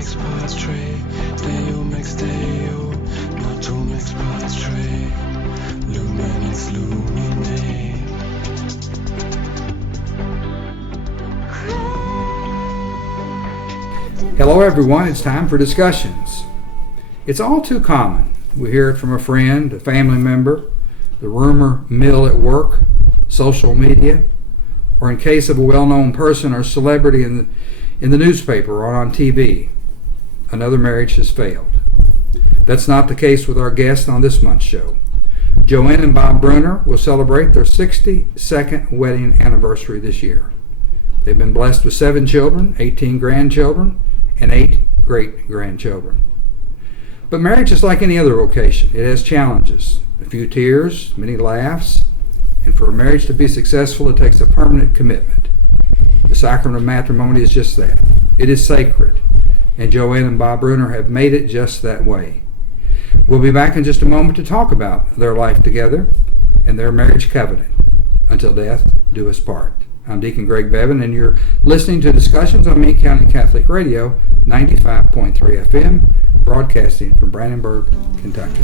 mix parts tray, stereo mix stereo, not to mix parts tray, luminance luminate. Hello everyone, it's time for discussions. It's all too common. We hear it from a friend, a family member, the rumor mill at work, social media, or in case of a well-known person or celebrity in the newspaper or on TV. Another marriage has failed. That's not the case with our guest on this month's show. JoAnne and Bob Bruner will celebrate their 62nd wedding anniversary this year. They've been blessed with 7 children, 18 grandchildren, and 8 great-grandchildren. But marriage is like any other vocation. It has challenges, a few tears, many laughs, and for a marriage to be successful, it takes a permanent commitment. The sacrament of matrimony is just that. It is sacred, and JoAnne and Bob Bruner have made it just that way. We'll be back in just a moment to talk about their life together and their marriage covenant. Until death do us part. I'm Deacon Greg Bevin, and you're listening to Discussions on Meade County Catholic Radio, 95.3 FM, broadcasting from Brandenburg, Kentucky.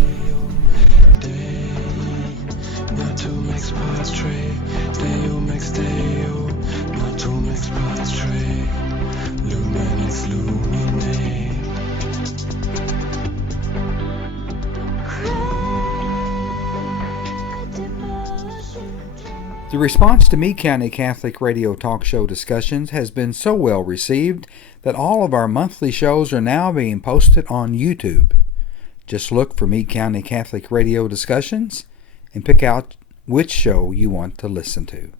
Not to mix parts tray, stereo mix stereo, not to mix parts tray, luminance luminate. The response to Meade County Catholic Radio talk show discussions has been so well received that all of our monthly shows are now being posted on YouTube. Just look for Meade County Catholic Radio discussions and pick out which show you want to listen to.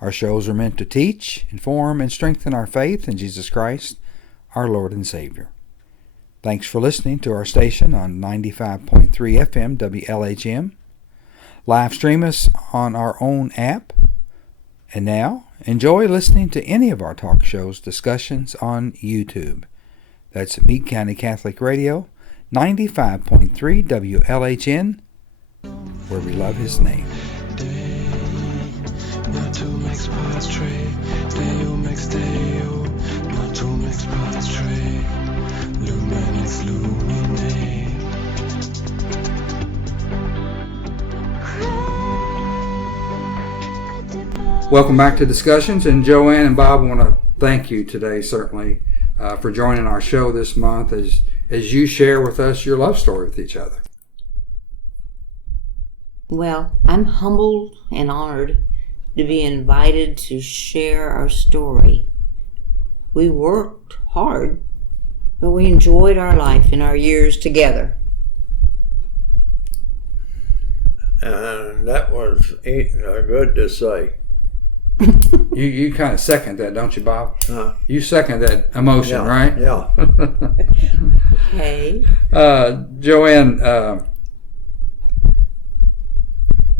Our shows are meant to teach, inform, and strengthen our faith in Jesus Christ, our Lord and Savior. Thanks for listening to our station on 95.3 FM WLHM. Live stream us on our own app. And now, enjoy listening to any of our talk shows discussions on YouTube. That's Meade County Catholic Radio, 95.3 WLHN, where we love His name. Not to mix parts tray, stereo mix stereo, not to mix parts tray, luminance luminate. Welcome back to Discussions, and JoAnne and Bob, I want to thank you today, certainly, for joining our show this month as you share with us your love story with each other. Well, I'm humbled and honored to be invited to share our story. We worked hard, but we enjoyed our life and our years together. And that was good to say. You kind of second that, don't you, Bob? You second that emotion, yeah, right? Yeah. Hey. JoAnne,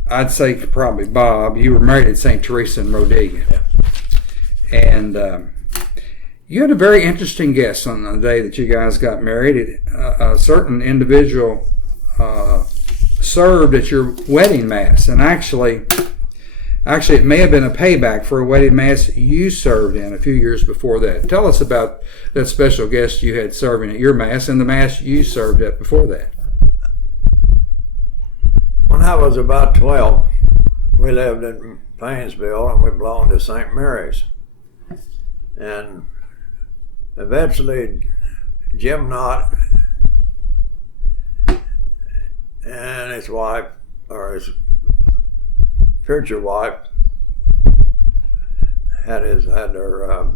I'd say probably Bob, you were married at St. Teresa in Modegan. Yeah. And you had a very interesting guest on the day that you guys got married. A certain individual served at your wedding mass, and actually it may have been a payback for a wedding mass you served in a few years before that. Tell us about that special guest you had serving at your mass and the mass you served at before that. When I was about 12, we lived in Painesville and we belonged to St. Mary's. And eventually Jim Knott and his wife, or his future wife, had their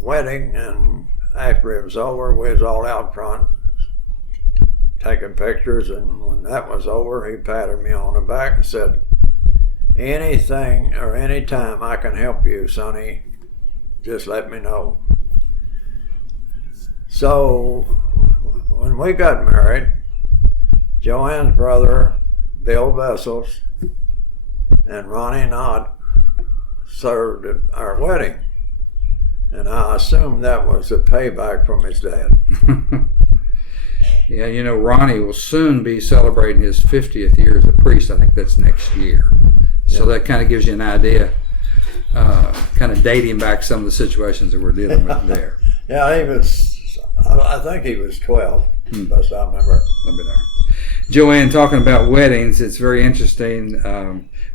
wedding, and after it was over, we was all out front taking pictures, and when that was over, he patted me on the back and said, "Anything or anytime I can help you, Sonny, just let me know." So when we got married, JoAnne's brother, Bill Vessels, and Ronnie Knott served at our wedding. And I assumed that was a payback from his dad. Yeah, you know, Ronnie will soon be celebrating his 50th year as a priest. I think that's next year. So that kind of gives you an idea, kind of dating back some of the situations that we're dealing with there. Yeah, he was. I think he was 12. Best I remember. JoAnne, talking about weddings, it's very interesting.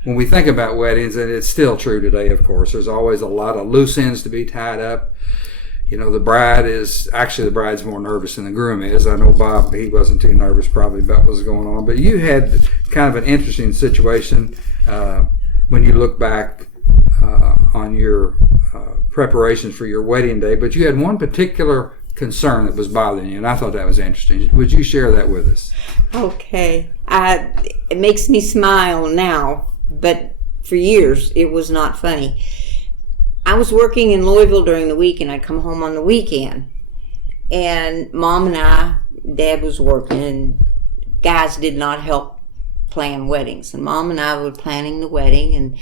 When we think about weddings, and it's still true today, of course, there's always a lot of loose ends to be tied up. You know, the bride's more nervous than the groom is. I know Bob, he wasn't too nervous probably about what was going on. But you had kind of an interesting situation when you look back on your preparations for your wedding day. But you had one particular concern that was bothering you, and I thought that was interesting. Would you share that with us? Okay. It makes me smile now, but for years it was not funny. I was working in Louisville during the week, and I'd come home on the weekend. And Mom and Dad was working, and guys did not help plan weddings. And Mom and I were planning the wedding, and,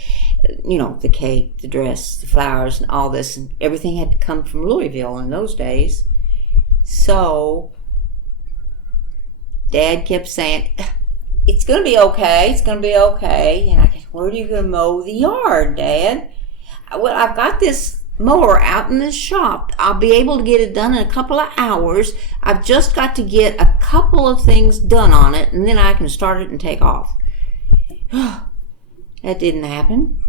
you know, the cake, the dress, the flowers, and all this. And everything had to come from Louisville in those days. So Dad kept saying, it's going to be okay, it's going to be okay. And I said, where are you going to mow the yard, Dad? Well, I've got this mower out in the shop. I'll be able to get it done in a couple of hours. I've just got to get a couple of things done on it, and then I can start it and take off. That didn't happen.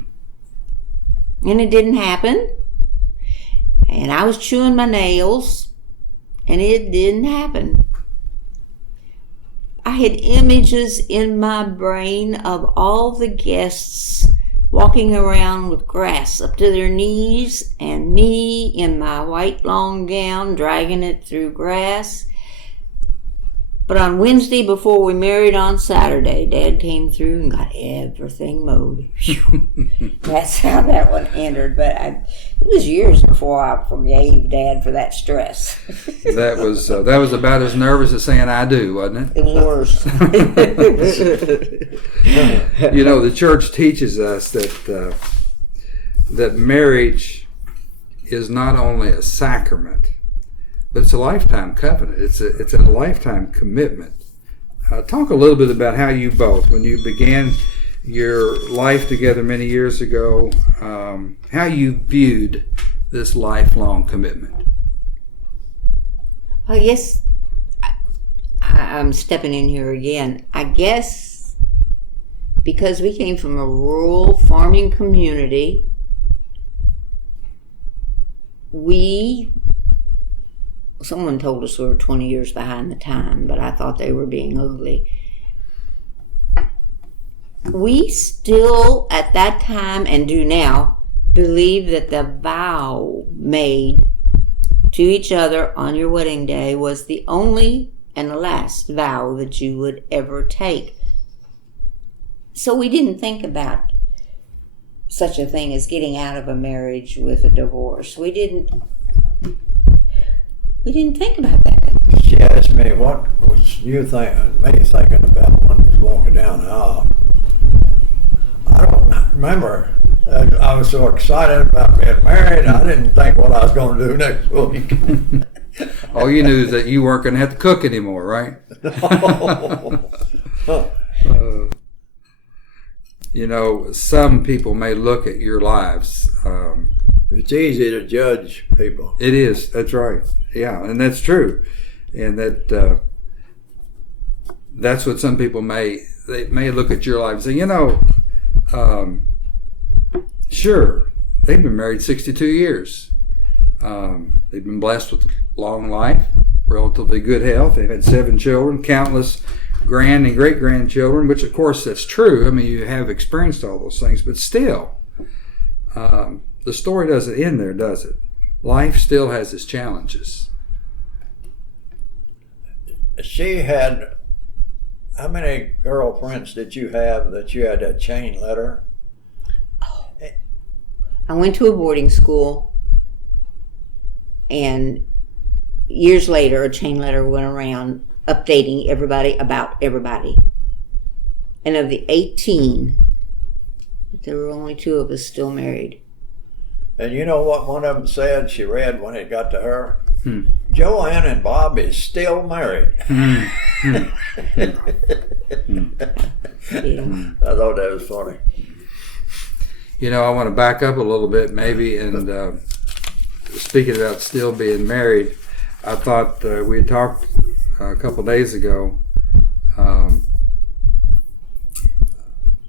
And it didn't happen. And I was chewing my nails, and it didn't happen. I had images in my brain of all the guests walking around with grass up to their knees, and me in my white long gown dragging it through grass. But on Wednesday before we married on Saturday, Dad came through and got everything mowed. That's how that one ended. But it was years before I forgave Dad for that stress. That was about as nervous as saying I do, wasn't it? It was worse. You know, the church teaches us that marriage is not only a sacrament, but it's a lifetime covenant. It's a lifetime commitment. Talk a little bit about how you both, when you began your life together many years ago, how you viewed this lifelong commitment. Well, yes, I'm stepping in here again. I guess because we came from a rural farming community, someone told us we were 20 years behind the time, but I thought they were being ugly. We still, at that time and do now, believe that the vow made to each other on your wedding day was the only and the last vow that you would ever take. So we didn't think about such a thing as getting out of a marriage with a divorce. We didn't think about that. She asked me what was you thinking about when I was walking down the aisle. I don't remember. I was so excited about being married, I didn't think what I was going to do next week. All you knew is that you weren't going to have to cook anymore, right? You know, some people may look at your lives. It's easy to judge people. It is. That's right. Yeah, and that's true. And that's what some people may look at your life and say, you know, sure, they've been married 62 years. They've been blessed with long life, relatively good health. They've had 7 children, countless grand and great-grandchildren, which of course that's true. I mean, you have experienced all those things, but still, the story doesn't end there, does it? Life still has its challenges. She had, how many girlfriends did you have that you had a chain letter? I went to a boarding school, and years later, a chain letter went around updating everybody about everybody. And of the 18, there were only 2 of us still married. And you know what one of them said? She read when it got to her. JoAnne and Bob is still married. Yeah. I thought that was funny. You know, I want to back up a little bit maybe and speaking about still being married, I thought we had talked a couple days ago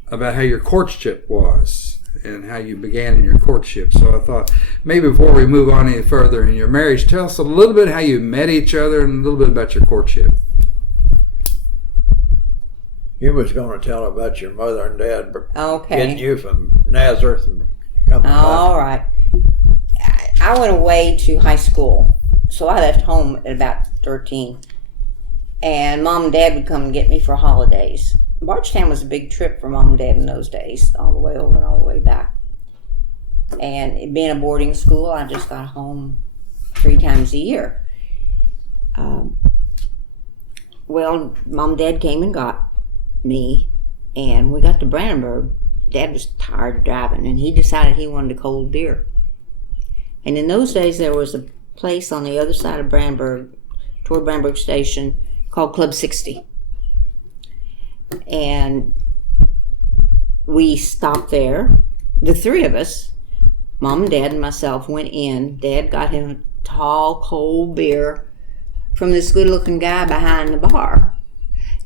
about how your courtship was and how you began in your courtship. So I thought maybe before we move on any further in your marriage, tell us a little bit how you met each other and a little bit about your courtship. You was going to tell about your mother and dad Okay. getting you from Nazareth and coming back. All right. I went away to high school, so I left home at about 13. And Mom and Dad would come and get me for holidays. Bardstown was a big trip for Mom and Dad in those days, all the way over and all the way back. And it being a boarding school, I just got home 3 times a year. Well, Mom and Dad came and got me, and we got to Brandenburg. Dad was tired of driving, and he decided he wanted a cold beer. And in those days, there was a place on the other side of Brandenburg, toward Brandenburg Station, called Club 60. And we stopped there. The 3 of us, Mom and Dad and myself, went in. Dad got him a tall, cold beer from this good-looking guy behind the bar.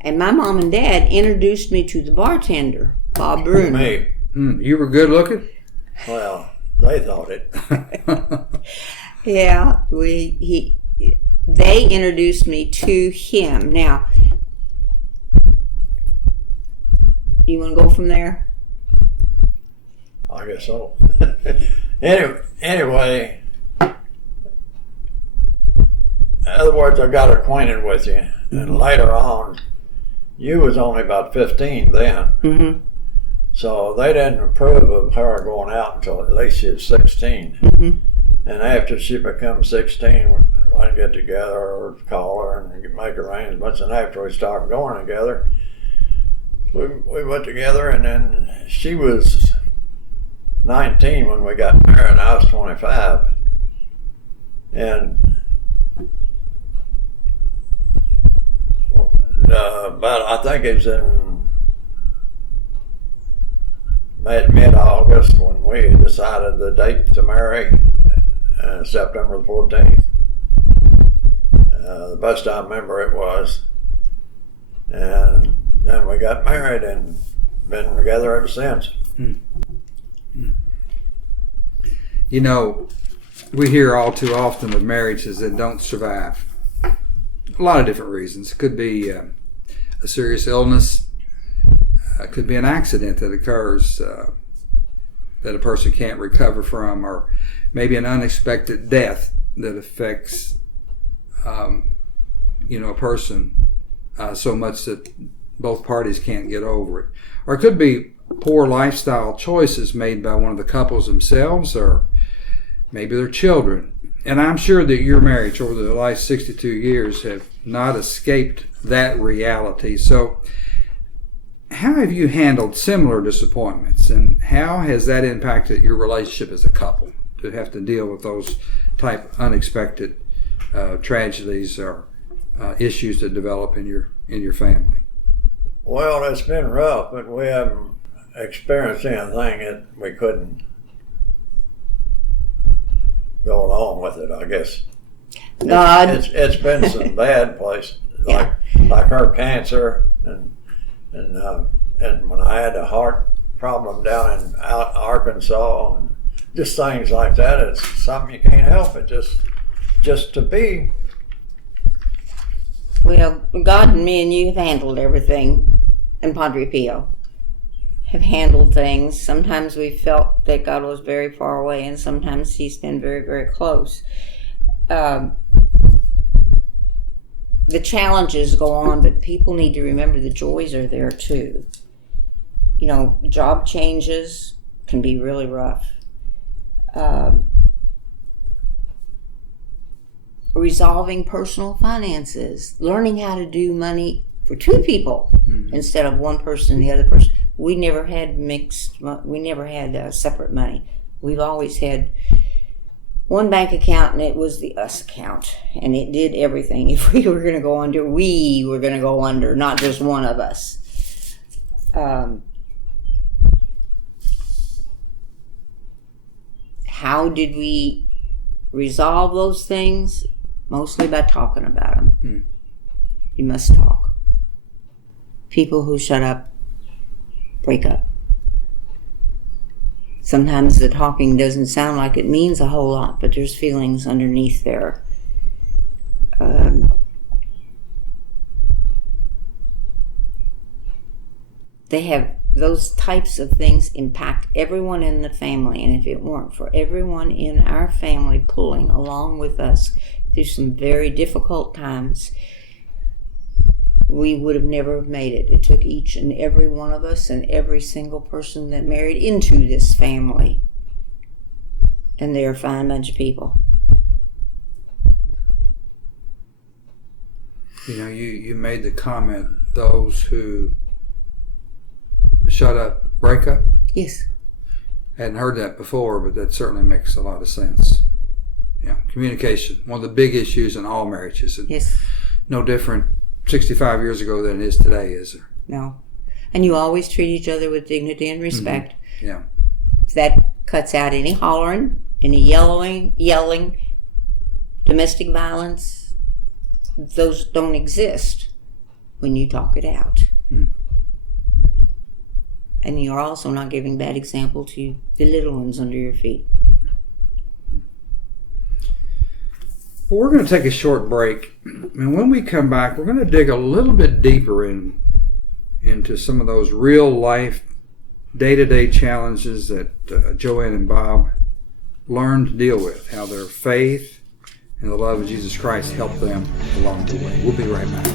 And my mom and dad introduced me to the bartender, Bob Bruner. Me. You were good looking? Well, they thought it. Yeah, they introduced me to him. Now, you want to go from there? I guess so. Anyway, in other words, I got acquainted with you, and later on, you was only about 15 then. Mm-hmm. So they didn't approve of her going out until at least she was 16. Mm-hmm. And after she became 16, I'd get together or call her and make arrangements. And after we started going together, we went together, and then she was 19 when we got married, and I was 25. And but I think it was in mid-August when we decided the date to marry, September the 14th. The best I remember it was. And then we got married and been together ever since. You know, we hear all too often of marriages that don't survive. A lot of different reasons. It could be a serious illness. It could be an accident that occurs that a person can't recover from, or maybe an unexpected death that affects a person so much that both parties can't get over it. Or it could be poor lifestyle choices made by one of the couples themselves, or maybe their children. And I'm sure that your marriage over the last 62 years have not escaped that reality. So how have you handled similar disappointments, and how has that impacted your relationship as a couple to have to deal with those type unexpected tragedies or issues that develop in your family? Well, it's been rough, but we haven't experienced anything that we couldn't go along with it, I guess. It's been some bad places, like her cancer, and when I had a heart problem down in Arkansas, and just things like that. It's something you can't help it. Just to be. Well, God and me and you have handled everything, and Padre Pio have handled things. Sometimes we felt that God was very far away, and sometimes He's been very, very close. The challenges go on, but people need to remember the joys are there too. You know, job changes can be really rough. Resolving personal finances, learning how to do money for 2 people instead of one person and the other person. We never had separate money. We've always had one bank account, and it was the us account, and it did everything. If we were going to go under, we were going to go under, not just one of us. How did we resolve those things mostly by talking about them. You must talk. People who shut up break up. Sometimes the talking doesn't sound like it means a whole lot, but there's feelings underneath there. They have those types of things impact everyone in the family, and if it weren't for everyone in our family pulling along with us through some very difficult times, we would have never made it. It took each and every one of us and every single person that married into this family, and they're a fine bunch of people. You know, you made the comment, those who shut up, break up? Yes. Hadn't heard that before, but that certainly makes a lot of sense. Yeah, communication, one of the big issues in all marriages. Yes. No different 65 years ago than it is today, is there? No. And you always treat each other with dignity and respect. Yeah. That cuts out any hollering, any yelling, domestic violence. Those don't exist when you talk it out. And you're also not giving bad example to the little ones under your feet. Well, we're going to take a short break, and when we come back, we're going to dig a little bit deeper into some of those real life, day-to-day challenges that JoAnne and Bob learned to deal with, how their faith and the love of Jesus Christ helped them along the way. We'll be right back.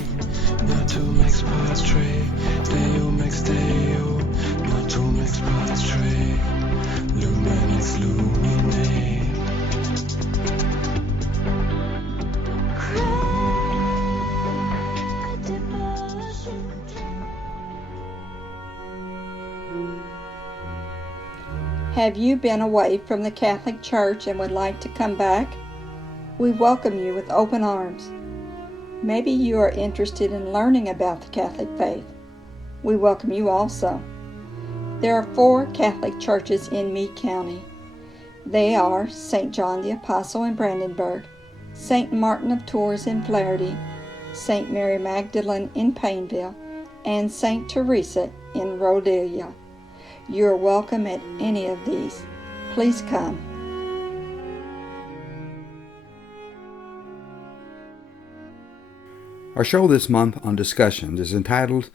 Not to mix parts trade, Deo mix Deo. Not to mix parts trade, Luminix Luminate. Have you been away from the Catholic Church and would like to come back? We welcome you with open arms. Maybe you are interested in learning about the Catholic faith. We welcome you also. There are 4 Catholic churches in Meade County. They are St. John the Apostle in Brandenburg, St. Martin of Tours in Flaherty, St. Mary Magdalene in Painville, and St. Teresa in Rodelia. You are welcome at any of these. Please come. Our show this month on discussions is entitled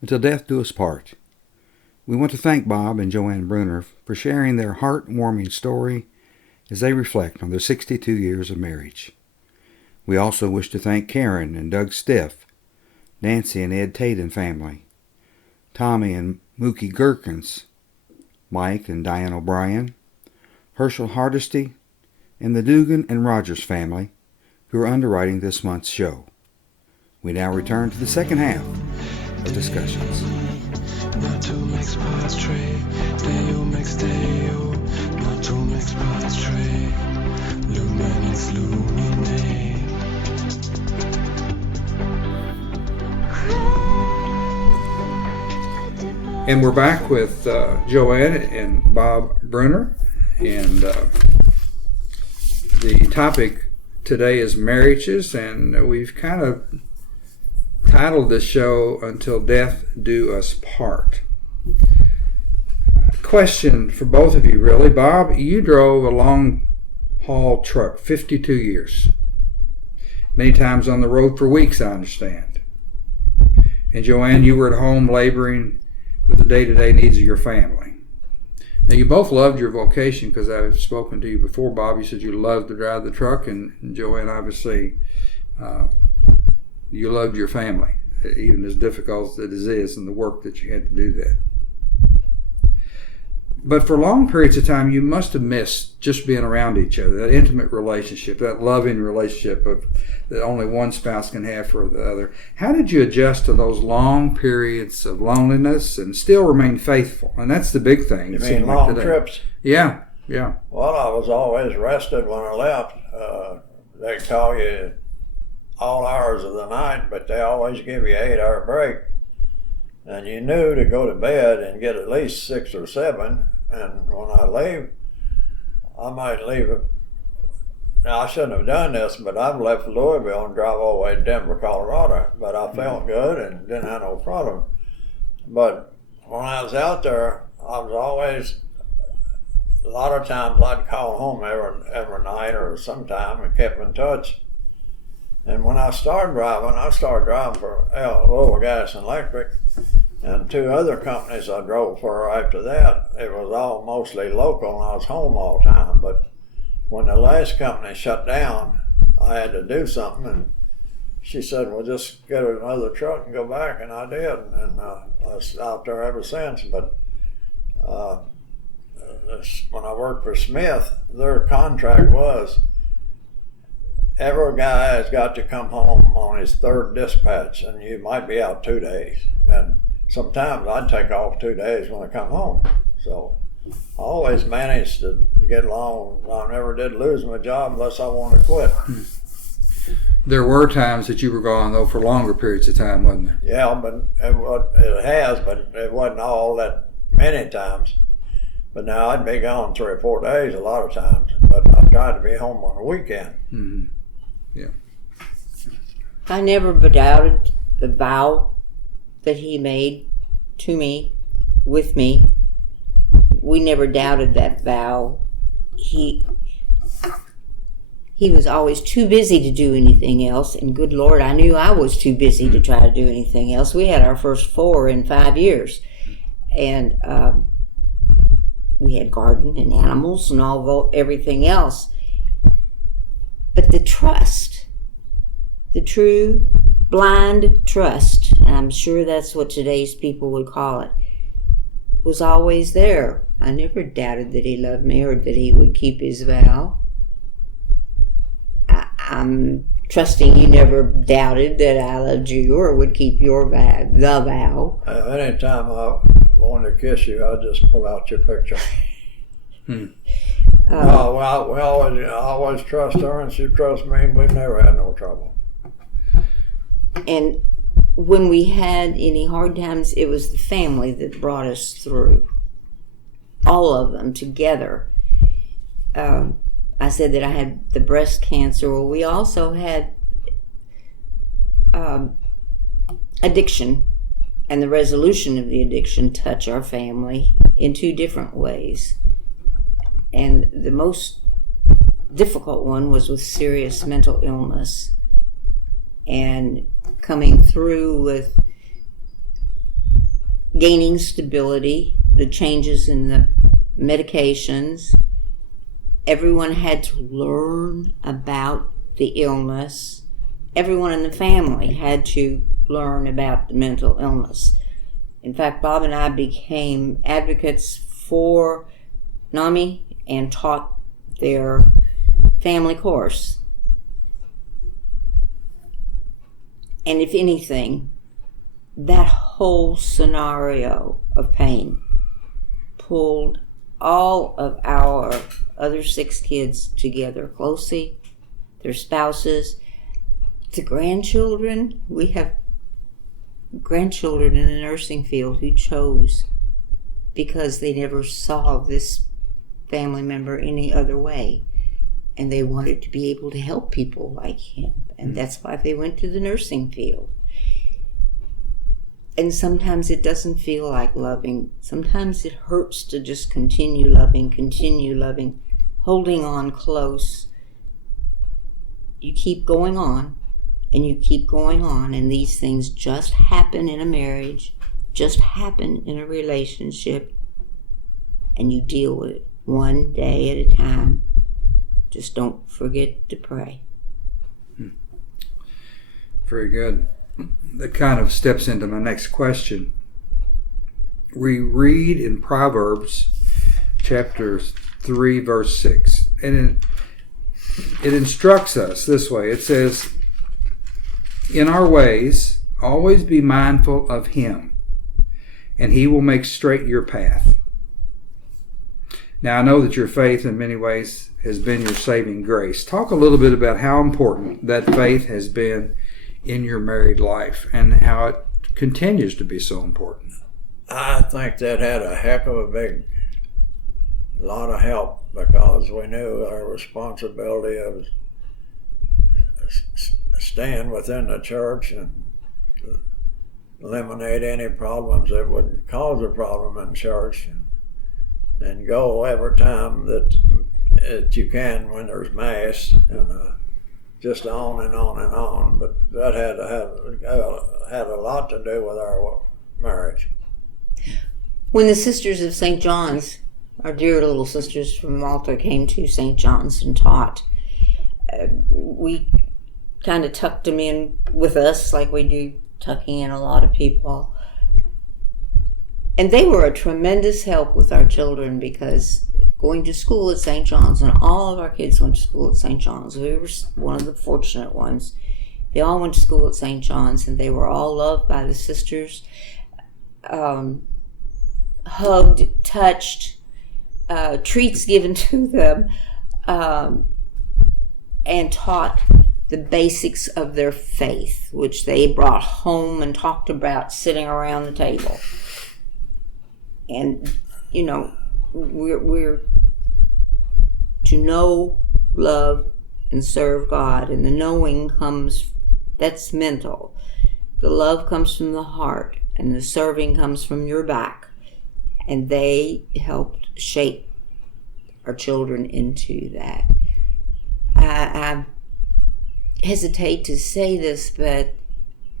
Until Death Do Us Part. We want to thank Bob and JoAnne Bruner for sharing their heartwarming story as they reflect on their 62 years of marriage. We also wish to thank Karen and Doug Stiff, Nancy and Ed Tate and family, Tommy and Mookie Gherkins, Mike and Diane O'Brien, Herschel Hardesty, and the Dugan and Rogers family who are underwriting this month's show. We now return to the second half of discussions. Not to mix parts trade, Deo mix Deo. Not to mix parts trade, Luminix Luminate. And we're back with JoAnne and Bob Bruner, and the topic today is marriages, and we've kind of titled this show Until Death Do Us Part. Question for both of you, really. Bob, you drove a long haul truck 52 years, many times on the road for weeks, I understand. And JoAnne, you were at home laboring with the day-to-day needs of your family. Now, you both loved your vocation, because I've spoken to you before, Bob. You said you loved to drive the truck, and JoAnne, obviously, you loved your family, even as difficult as it is, and the work that you had to do that. But for long periods of time, you must have missed just being around each other, that intimate relationship, that loving relationship that only one spouse can have for the other. How did you adjust to those long periods of loneliness and still remain faithful? And that's the big thing. You mean long trips? Yeah. Well, I was always rested when I left. They'd call you all hours of the night, but they always give you an 8-hour break. And you knew to go to bed and get at least 6 or 7. And when I leave, I might leave now I shouldn't have done this, but I've left Louisville and drive all the way to Denver, Colorado. But I felt good and didn't have no problem. But when I was out there, I was always, a lot of times I'd call home every night or sometime and kept in touch. And when I started driving for Louisville Gas and Electric, and 2 other companies I drove for after that. It was all mostly local and I was home all the time. But when the last company shut down, I had to do something, and she said, well, just get another truck and go back, and I did. And I was out there ever since. But when I worked for Smith, their contract was every guy has got to come home on his 3rd dispatch, and you might be out 2 days. And sometimes I'd take off 2 days when I come home. So I always managed to get along. I never did lose my job unless I wanted to quit. There were times that you were gone, though, for longer periods of time, wasn't there? Yeah, but it wasn't all that many times. But now I'd be gone 3 or 4 days a lot of times. But I tried to be home on the weekend. Mm-hmm. Yeah. I never doubted the vow that he made to me, with me. We never doubted that vow. He was always too busy to do anything else, and good Lord, I knew I was too busy to try to do anything else. We had our first 4 in 5 years, and we had garden and animals and everything else. But the trust, the true blind trust, and I'm sure that's what today's people would call it, was always there. I never doubted that he loved me or that he would keep his vow. I'm trusting you never doubted that I loved you or would keep your the vow. Anytime I wanted to kiss you, I'd just pull out your picture. I always trust her and she trusts me, and we've never had no trouble. And when we had any hard times, it was the family that brought us through. All of them together. I said that I had the breast cancer. Well, we also had addiction, and the resolution of the addiction touched our family in 2 different ways. And the most difficult one was with serious mental illness, and coming through with gaining stability, the changes in the medications. Everyone had to learn about the illness. Everyone in the family had to learn about the mental illness. In fact, Bob and I became advocates for NAMI and taught their family course. And if anything, that whole scenario of pain pulled all of our other 6 kids together closely, their spouses, the grandchildren. We have grandchildren in the nursing field who chose because they never saw this family member any other way, and they wanted to be able to help people like him, and that's why they went to the nursing field. And sometimes it doesn't feel like loving. Sometimes it hurts to just continue loving, holding on close. You keep going on, and you keep going on, and these things just happen in a marriage, just happen in a relationship, and you deal with it one day at a time. Just don't forget to pray. Very good. That kind of steps into my next question. We read in Proverbs chapter 3, verse 6, and it instructs us this way. It says, in our ways, always be mindful of him, and he will make straight your path. Now, I know that your faith in many ways has been your saving grace. Talk a little bit about how important that faith has been in your married life and how it continues to be so important. I think that had a heck of a big a lot of help because we knew our responsibility of staying within the church and eliminate any problems that would cause a problem in church, and go every time that you can when there's mass, and just on and on and on. But that had a lot to do with our marriage. When the Sisters of St. John's, our dear little sisters from Malta, came to St. John's and taught, we kind of tucked them in with us like we do tucking in a lot of people. And they were a tremendous help with our children, because going to school at St. John's, and all of our kids went to school at St. John's. We were one of the fortunate ones. They all went to school at St. John's, and they were all loved by the sisters, hugged, touched, treats given to them, and taught the basics of their faith, which they brought home and talked about sitting around the table. And, you know, we're to know, love, and serve God. And the knowing that's mental. The love comes from the heart, and the serving comes from your back. And they helped shape our children into that. I hesitate to say this, but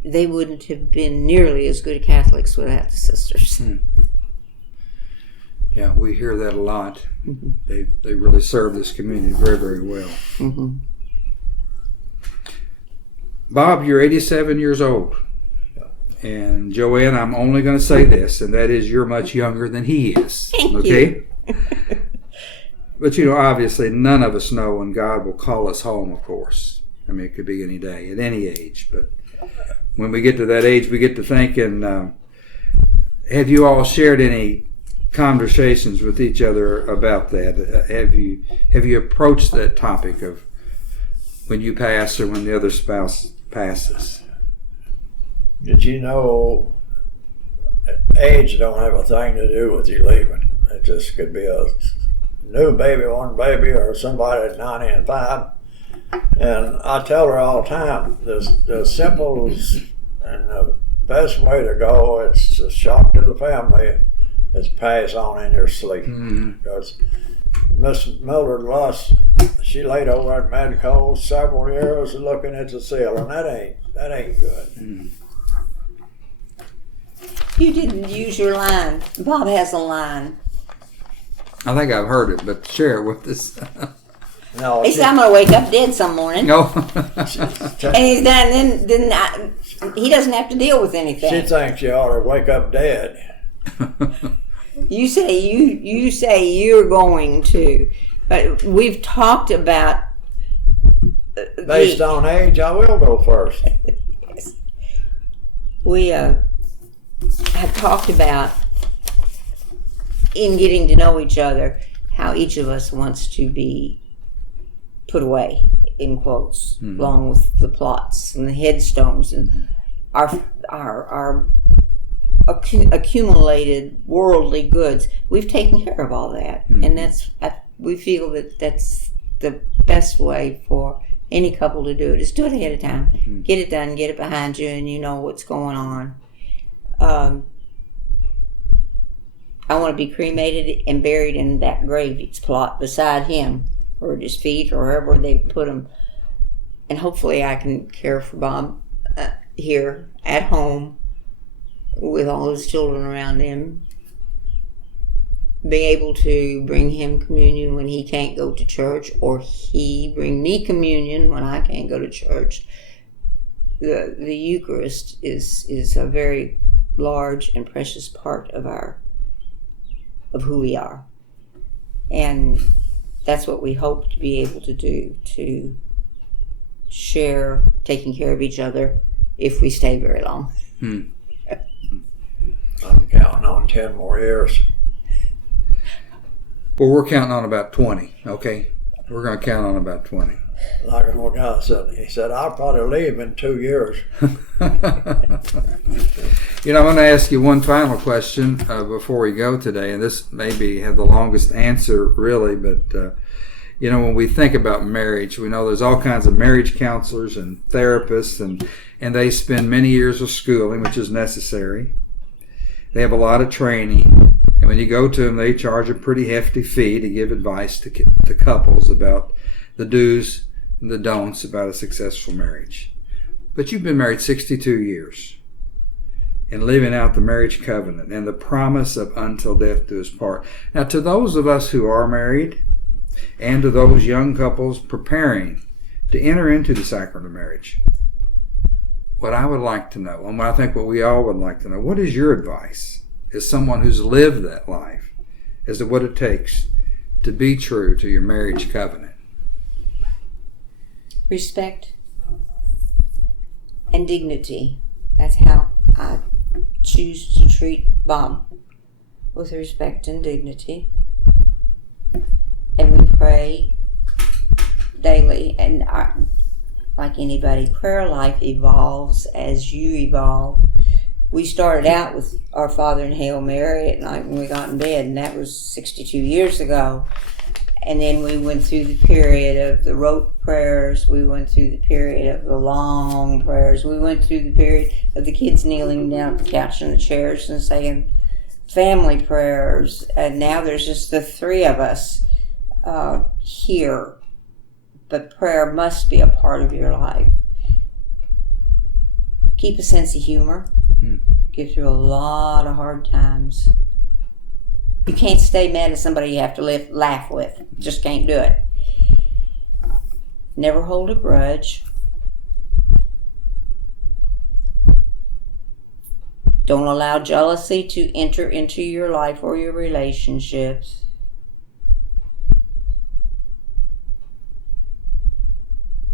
they wouldn't have been nearly as good Catholics without the sisters. Yeah, we hear that a lot. Mm-hmm. They really serve this community very, very well. Mm-hmm. Bob, you're 87 years old. And JoAnne, I'm only going to say this, and that is you're much younger than he is. Thank you. But, you know, obviously none of us know when God will call us home, of course. I mean, it could be any day, at any age. But when we get to that age, we get to thinking, have you all shared any conversations with each other about that? Have you approached that topic of when you pass or when the other spouse passes? Did you know age don't have a thing to do with you leaving? It just could be a new baby, one baby, or somebody at 95. And I tell her all the time, the simplest and the best way to go, it's a shock to the family, is pass on in your sleep. Mm-hmm. Because Miss Mildred Luss, she laid over at Medico several years looking at the ceiling. That ain't good. Mm-hmm. You didn't use your line. Bob has a line. I think I've heard it, but share it with us. No, he said, I'm going to wake up dead some morning. No. And he's done, then he doesn't have to deal with anything. She thinks you ought to wake up dead. You say you're going to. But we've talked about... Based on age, I will go first. Yes. We have talked about, in getting to know each other, how each of us wants to be put away, in quotes, mm-hmm. along with the plots and the headstones and our accumulated worldly goods. We've taken care of all that, mm-hmm. and we feel that that's the best way for any couple to do it, is do it ahead of time. Mm-hmm. Get it done, get it behind you, and you know what's going on. I want to be cremated and buried in that grave plot beside him, or at his feet, or wherever they put him. And hopefully I can care for Bob here at home with all his children around him. Be able to bring him communion when he can't go to church, or he bring me communion when I can't go to church. The Eucharist is a very large and precious part of who we are. And that's what we hope to be able to do, to share taking care of each other if we stay very long. I'm counting on 10 more years. Well, we're counting on about 20, okay? We're going to count on about 20. Like an old guy said, he said, I'll probably leave in 2 years. You know, I'm going to ask you one final question before we go today, and this maybe have the longest answer, really, but you know, when we think about marriage, we know there's all kinds of marriage counselors and therapists, and they spend many years of schooling, which is necessary. They have a lot of training, and when you go to them, they charge a pretty hefty fee to give advice to couples about the do's and the don'ts about a successful marriage. But you've been married 62 years and living out the marriage covenant and the promise of until death do us part. Now, to those of us who are married and to those young couples preparing to enter into the sacrament of marriage, what I would like to know, and I think what we all would like to know, what is your advice as someone who's lived that life as to what it takes to be true to your marriage covenant? Respect and dignity. That's how I choose to treat Bob, with respect and dignity. And we pray daily, and like anybody, prayer life evolves as you evolve. We started out with Our Father and Hail Mary at night when we got in bed, and that was 62 years ago. And then we went through the period of the rote prayers. We went through the period of the long prayers. We went through the period of the kids kneeling down at the couch and the chairs and saying family prayers. And now there's just the three of us here. But prayer must be a part of your life. Keep a sense of humor. Get through a lot of hard times. You can't stay mad at somebody you have to laugh with. Just can't do it. Never hold a grudge. Don't allow jealousy to enter into your life or your relationships.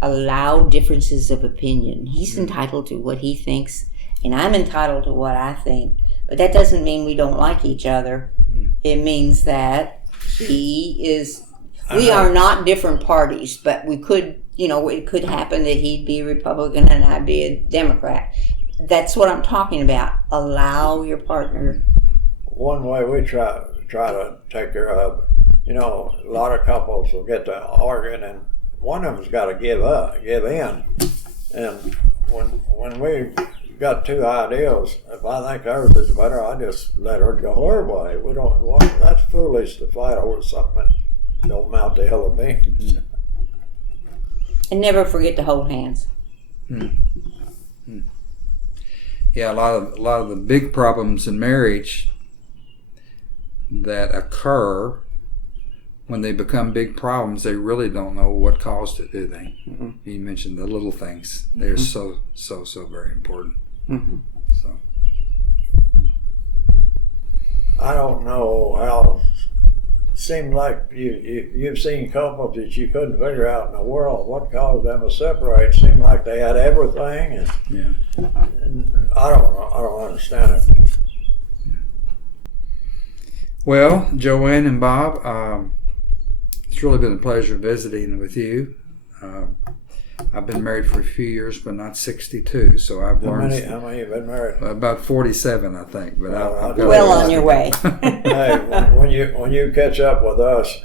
Allow differences of opinion. He's entitled to what he thinks, and I'm entitled to what I think. But that doesn't mean we don't like each other. It means that we are not different parties, but we could, it could happen that he'd be a Republican and I'd be a Democrat. That's what I'm talking about. Allow your partner. One way we try to take care of, a lot of couples will get to arguing and one of them's got to give in. And when we got two ideals, if I think hers is better, I just let her go her way. That's foolish to fight over something that don't amount to hell of beans. And never forget to hold hands. Yeah, a lot of the big problems in marriage that occur when they become big problems, they really don't know what caused it, do they? Mm-hmm. You mentioned the little things. They're so very important. So I don't know how. It seemed like you've seen couples that you couldn't figure out in the world what caused them to separate. It seemed like they had everything, and I don't understand it. Well, JoAnne and Bob, it's really been a pleasure visiting with you. I've been married for a few years, but not 62. So I've learned. How many have you been married? About 47, I think. But I've well on your way. Hey, when you catch up with us,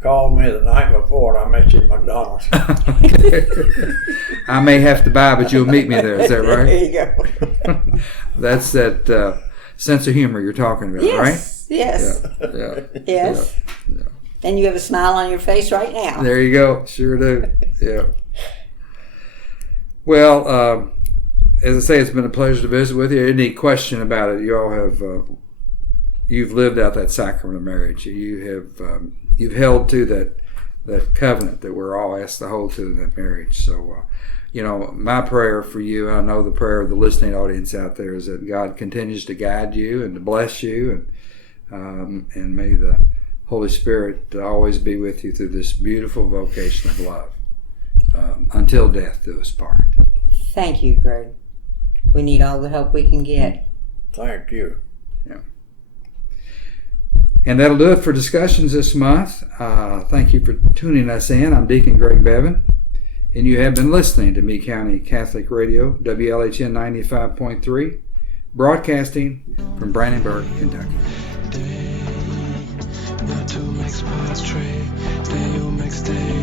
call me the night before, and I'll meet you at McDonald's. I may have to buy, but you'll meet me there. Is that right? There you go. That's that sense of humor you're talking about, right? Yes. Yeah. Yes. Yeah. And you have a smile on your face right now. There you go. Sure do. Yeah. Well, as I say, it's been a pleasure to visit with you. Any question about it? You all have you've lived out that sacrament of marriage. You've held to that covenant that we're all asked to hold to in that marriage. So, my prayer for you, and I know the prayer of the listening audience out there, is that God continues to guide you and to bless you, and may the Holy Spirit always be with you through this beautiful vocation of love. Until death do us part. Thank you, Greg. We need all the help we can get. Thank you. Yeah. And that'll do it for discussions this month. Thank you for tuning us in. I'm Deacon Greg Bevin, and you have been listening to Meade County Catholic Radio, WLHN 95.3, broadcasting from Brandenburg, Kentucky. Not to make spots trade, day you make stay.